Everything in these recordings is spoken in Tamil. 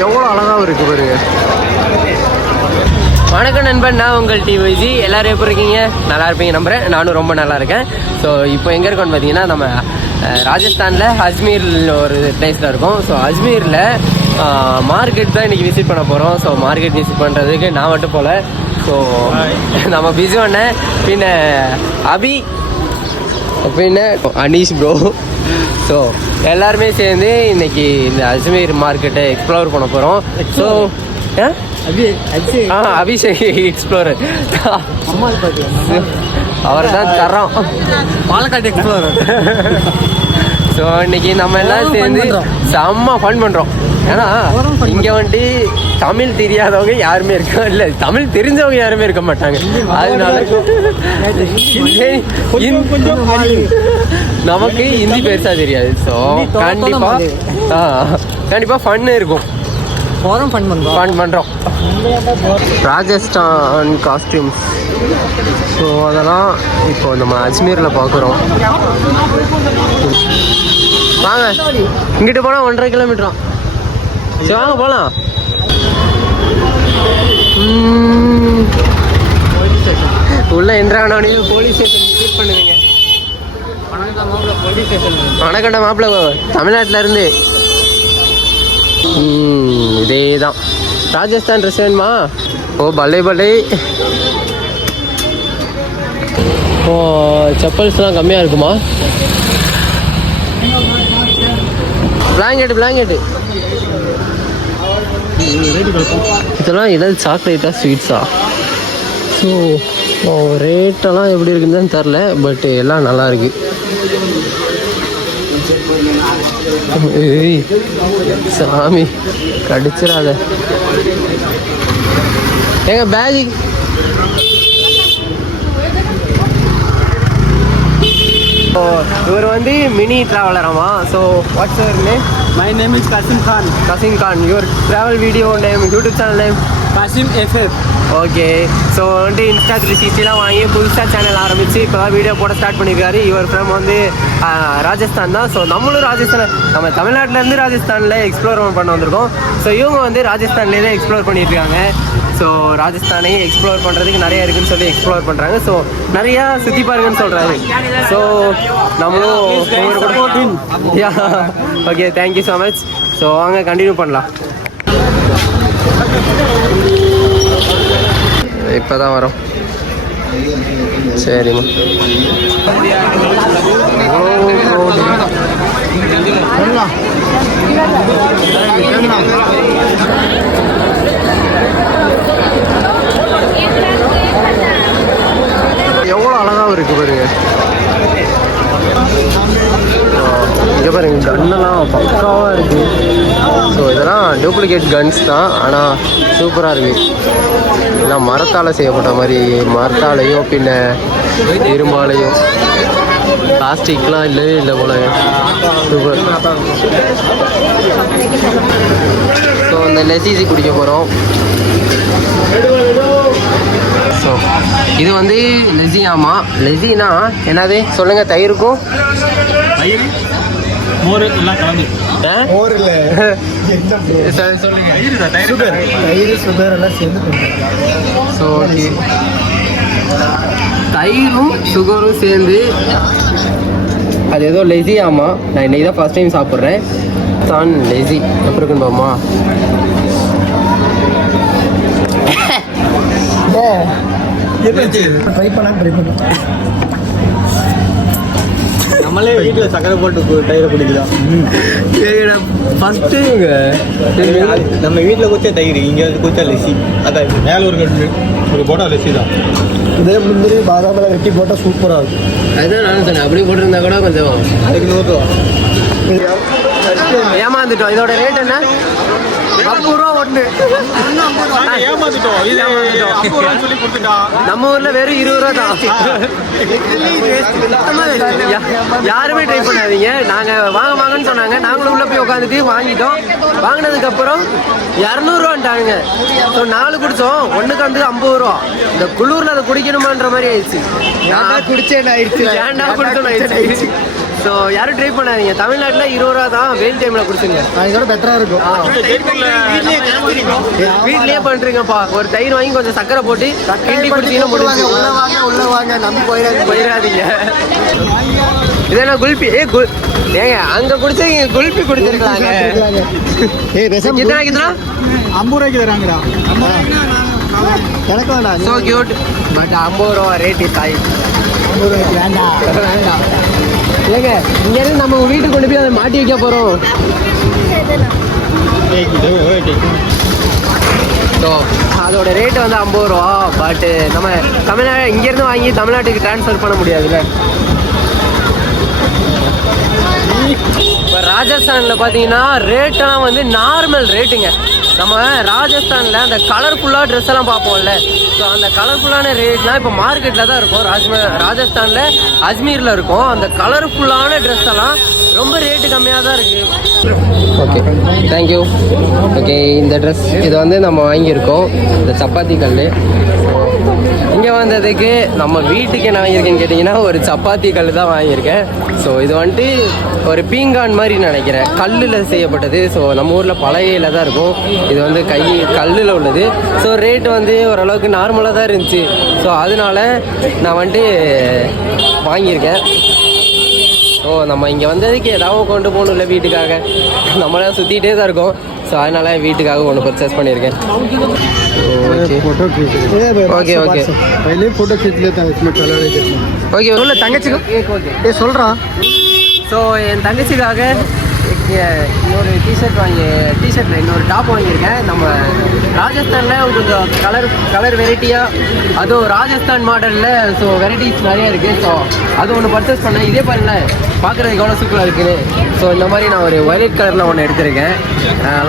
எவ்வளோ அழகாகவும் இருக்குது பாருங்க. வணக்கம் நண்பன், நான் உங்கள் டிவிஜி. எல்லோரும் எப்படி இருக்கீங்க? நல்லா இருப்பீங்க நம்புகிறேன். நானும் ரொம்ப நல்லா இருக்கேன். ஸோ இப்போ எங்கே இருக்கோன்னு பார்த்தீங்கன்னா, நம்ம ராஜஸ்தானில் அஜ்மீரில் ஒரு பிளேஸில் இருக்கோம். ஸோ அஜ்மீரில் மார்க்கெட் தான் இன்றைக்கி விசிட் பண்ண போகிறோம். ஸோ மார்க்கெட் விசிட் பண்ணுறதுக்கு நான் மட்டும் போகல. ஸோ நம்ம பிஸி பண்ண பின்ன அபி பின்ன அனீஷ் ப்ரோ, ஸோ எல்லாருமே சேர்ந்து இன்னைக்கு இந்த அஜ்மீர் மார்க்கெட்டை எக்ஸ்ப்ளோர் பண்ண போகிறோம். ஸோ அபிஷேக் எக்ஸ்ப்ளோரர் அவர் தான் தரோம், பாலக்காடு எக்ஸ்ப்ளோரர். ஸோ இன்னைக்கு நம்ம எல்லாம் சேர்ந்து செம்ம ஃபன் பண்ணுறோம். ஏன்னா இங்கே வந்துட்டு தமிழ் தெரியாதவங்க யாருமே இருக்க இல்லை, தமிழ் தெரிஞ்சவங்க யாருமே இருக்க மாட்டாங்க. அதனால நமக்கு ஹிந்தி பெருசாக தெரியாது. ஸோ கண்டிப்பாக ஃபன்னு இருக்கும். ஃபன் பண்ணுறோம். ராஜஸ்தான் காஸ்டியூம்ஸ், ஸோ அதெல்லாம் இப்போ நம்ம அஜ்மீரில் பார்க்குறோம். வாங்க, இங்கிட்டு போனால் 1.5 கிலோமீட்டரா. சரி வாங்க போகலாம். உள்ள எந்திரானோடனே போலீஸ் ஸ்டேஷன் விசிட் பண்ணுவீங்க. வணக்கண்டா மாப்பிள்ள, தமிழ்நாட்டிலேருந்து. இதே தான் ராஜஸ்தான் ட்ரெஸ் வேணுமா? ஓ பல்லே பல்லே. ஓ செப்பல்ஸ்லாம் கம்மியாக இருக்குமா? பிளாங்கெட்டு இதெல்லாம் ஏதாவது சாக்லேட்டா ஸ்வீட்ஸா? ஸோ ரேட்டெல்லாம் எப்படி இருக்குன்னு தான் தெரில, பட் எல்லாம் நல்லா இருக்கு. ஏய் சாமி கடிச்சிடாத. எங்க பேஜி இவர் வந்து மினி ட்ராவலராமா. So what's your name? My name is Kasim Khan. Your travel video name, YouTube channel name? Kasim FF. Okay. So வந்துட்டு இன்ஸ்டா 360 வாங்கி புதுசாக சேனல் ஆரம்பித்து இப்போ தான் வீடியோ போட ஸ்டார்ட் பண்ணியிருக்காரு. இவர் ஃப்ரம் வந்து ராஜஸ்தான் தான். ஸோ நம்மளும் ராஜஸ்தான், நம்ம தமிழ்நாட்டிலேருந்து ராஜஸ்தானில் எக்ஸ்ப்ளோர் பண்ண வந்திருக்கோம். ஸோ இவங்க வந்து ராஜஸ்தான்லேயே தான் எக்ஸ்ப்ளோர் பண்ணியிருக்காங்க. ஸோ ராஜஸ்தானையும் எக்ஸ்ப்ளோர் பண்ணுறதுக்கு நிறைய இருக்குதுன்னு சொல்லி எக்ஸ்ப்ளோர் பண்ணுறாங்க. ஸோ நிறையா சுற்றி பாருங்கன்னு சொல்கிறாரு. ஸோ நம்மளும் okay, thank you so much. So வாங்க கண்டினியூ பண்ணலாம். இப்போ தான் வரோம். சரிம்மா. எவ்வளோ அழகாகவும் இருக்குது பாருங்க. இங்கே பாருங்க, கன்னெல்லாம் பக்காவாக இருக்குது. ஸோ இதெல்லாம் டூப்ளிகேட் கன்ஸ் தான், ஆனால் சூப்பராக இருக்குது. எல்லாம் மரத்தால் செய்யப்பட்ட மாதிரி, மரத்தாலையும் பின்ன இரும்பாலையும். பிளாஸ்டிக்லாம் இல்லவே இல்லை போல. சூப்பர். ஸோ இந்த லெசிசி குடிக்க போகிறோம். ஸோ இது வந்து லெசியாமா. லெசினா என்னது சொல்லுங்கள்? தயிருக்கும் மோர் எல்லாம் கலந்து. மோர் இல்லை சொல்லுங்க. தயிர் சுகர் எல்லாம் சேர்ந்து. ஸோ ஓகே, தயிரும் சுகரும் சேர்ந்து அது ஏதோ லெசி. ஆமாம், நான் இன்னைக்கு தான் ஃபஸ்ட் டைம் சாப்பிட்றேன். தான் லெசி எப்படி இருக்குன்னு பாமா. ட்ரை பண்ண நம்மளே வீட்டில் சக்கரை போட்டு தயிரை குடிக்கலாம். ஃபஸ்ட்டு நம்ம வீட்டில் குடிச்சா தயிர், இங்கே குடிச்சா லெசி. அதான் மேலே ஒரு போட்டால் லெசி தான். இதே முந்திரி பாதாமில் வெட்டி போட்டால் சூப்பராக இருக்கும். அதுதான் நானும் சொன்னேன். அப்படி போட்டிருந்தா கூட கொஞ்சம். அதுக்கு 100 ரூபா. ஏமாந்துட்டோம். இதோட ரேட் என்ன? 50 ரூபா ஒன்று. ஏமாந்துட்டோம். நம்ம ஊர்ல வெறும் 20 ரூபா தான். யாருமே ட்ரை பண்ணாதீங்க. நாங்க வாங்கன்னு சொன்னாங்க, நாங்களும் உள்ள போய் உட்காந்துட்டு வாங்கிட்டோம். வாங்கினதுக்கு அப்புறம் 200 ரூபான்ட்டானுங்க. ஸோ 4 குடிச்சோம், ஒண்ணுக்கு வந்து 50 ரூபா. இந்த குளூர்ல அதை குடிக்கணுமான்ற மாதிரி ஆயிடுச்சு. நான் குடிச்சேன் ஆயிடுச்சு. ஏன்டா குடிச்சோன்னு ஆயிடுச்சு. ஸோ யாரும் ட்ரை பண்ணாதீங்க. தமிழ்நாட்டில் 20 ரூபா தான், வெயில் டைமில் குடிச்சுங்க. இதோட பெட்டராக இருக்கும். வீட்லயே பண்ணுறீங்கப்பா. ஒரு தயிர் வாங்கி கொஞ்சம் சக்கரை போட்டு கிண்டி குடிச்சீங்கன்னா முடிஞ்சு. உள்ள வாங்க நம்பி போயிடாதீங்க. இதெல்லாம் குல்பி. ஏங்க அங்கே குடிச்சு இங்கே குல்பி குடிச்சிருக்கலாங்க. கித்தனா 50 ரூபாய்க்கு தராங்கடா. எனக்கு வேண்டாம். So cute. பட் 50 ரூபா ரேட் இஸ் ஹை. 50 ரூபாய்க்கு வேண்டாம். ஏங்க இங்கேருந்து நம்ம வீட்டுக்கு கொண்டு போய் அதை மாட்டி வைக்க போகிறோம். ஸோ அதோட ரேட்டு வந்து 50 ரூபா. பட்டு நம்ம தமிழ்நாடு இங்கேருந்து வாங்கி தமிழ்நாட்டுக்கு ட்ரான்ஸ்ஃபர் பண்ண முடியாதுல்ல. இப்போ ராஜஸ்தானில் பார்த்தீங்கன்னா ரேட்டெல்லாம் வந்து நார்மல் ரேட்டுங்க. நம்ம ராஜஸ்தானில் அந்த கலர்ஃபுல்லாக ட்ரெஸ் எல்லாம் பார்ப்போம்ல, ஸோ அந்த கலர்ஃபுல்லான ரேட்லாம் இப்போ மார்க்கெட்டில் தான் இருக்கும். ராஜஸ்தானில் அஜ்மீரில் இருக்கும். அந்த கலர்ஃபுல்லான ட்ரெஸ் எல்லாம் ரொம்ப ரேட்டு கம்மியாக தான் இருக்குது. Okay, thank you. ஓகே, இந்த ட்ரெஸ் இது வந்து நம்ம வாங்கியிருக்கோம், இந்த சப்பாத்தி கல். இங்கே வந்ததுக்கு நம்ம வீட்டுக்கு என்ன வாங்கியிருக்கேன்னு கேட்டிங்கன்னா ஒரு சப்பாத்தி கல் தான் வாங்கியிருக்கேன். ஸோ இது வந்துட்டு ஒரு பீங்கான் மாதிரி நினைக்கிறேன், கல்லில் செய்யப்பட்டது. ஸோ நம்ம ஊரில் பலகையில் தான் இருக்கும். இது வந்து கல்லில் உள்ளது. ஸோ ரேட்டு வந்து ஓரளவுக்கு நார்மலாக தான் இருந்துச்சு. ஸோ அதனால நான் வந்துட்டு வாங்கியிருக்கேன். ஸோ நம்ம இங்கே வந்ததுக்கு ஏதாவது கொண்டு போகணும்ல வீட்டுக்காக. நம்மளாம் சுற்றிக்கிட்டே தான் இருக்கோம். ஸோ அதனால் வீட்டுக்காக ஒன்று பர்ச்சேஸ் பண்ணியிருக்கேன். फोटो ஓகே ஓகே पहले फोटो खींच लेता है इसमें कलर है. ஓகே சொல்ல தங்கச்சிக்கு ஓகே ये சொல்றான். ஸோ என் தங்கச்சிக்காக இன்னொரு டிஷர்ட்டில் இன்னொரு டாப் வாங்கியிருக்கேன். நம்ம ராஜஸ்தானில் கொஞ்சம் கலர் வெரைட்டியாக, அதுவும் ராஜஸ்தான் மாடலில். ஸோ வெரைட்டிஸ் நிறையா இருக்குது. ஸோ அது ஒன்று பர்ச்சேஸ் பண்ணேன். இதே பாருங்களேன், பார்க்குறதுக்கு எவ்வளோ சூப்பராக இருக்குன்னு. ஸோ இந்த மாதிரி நான் ஒரு வயலட் கலரில் ஒன்று எடுத்திருக்கேன்.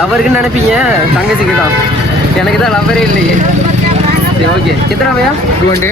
லவருக்குன்னு நினைப்பீங்க, தங்கச்சிக்கு தான். எனக்கு தான் லவரே இல்லையே. சரி ஓகே, எத்தனை பையா? 200.